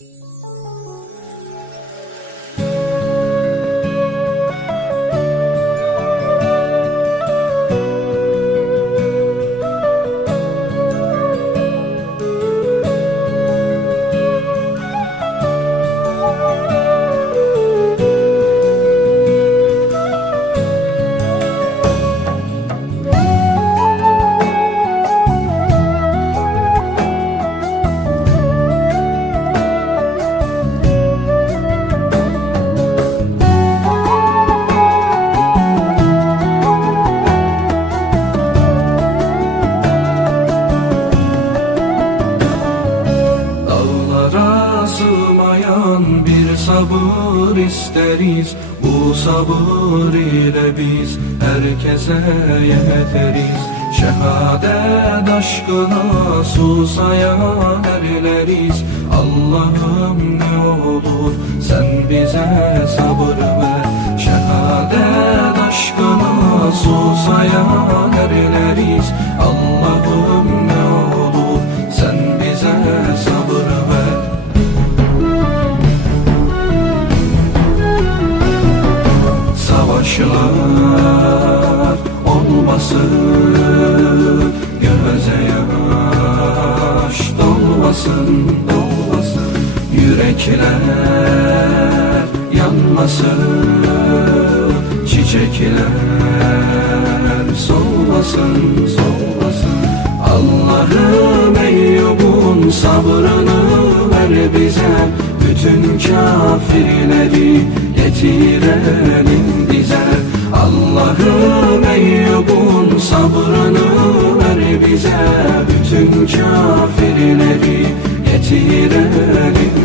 Música sığmayan bir sabır isteriz. Bu sabır ile biz herkese yeteriz. Şehadet aşkına susayan erleriz. Allah'ım ne olur sen bize sabır ver. Şehadet aşkına susayan erleriz. Allah'ım Savaşlar olmasın Göze yaş dolmasın dolmasın. Yürekler yanmasın Çiçekler solmasın solmasın. Allah'ım Eyyub'un sabrını ver bize Bütün kafirleri getirelim bize Allah'ım Eyyub'un sabrını ver bize. Bütün kafirleri getirelim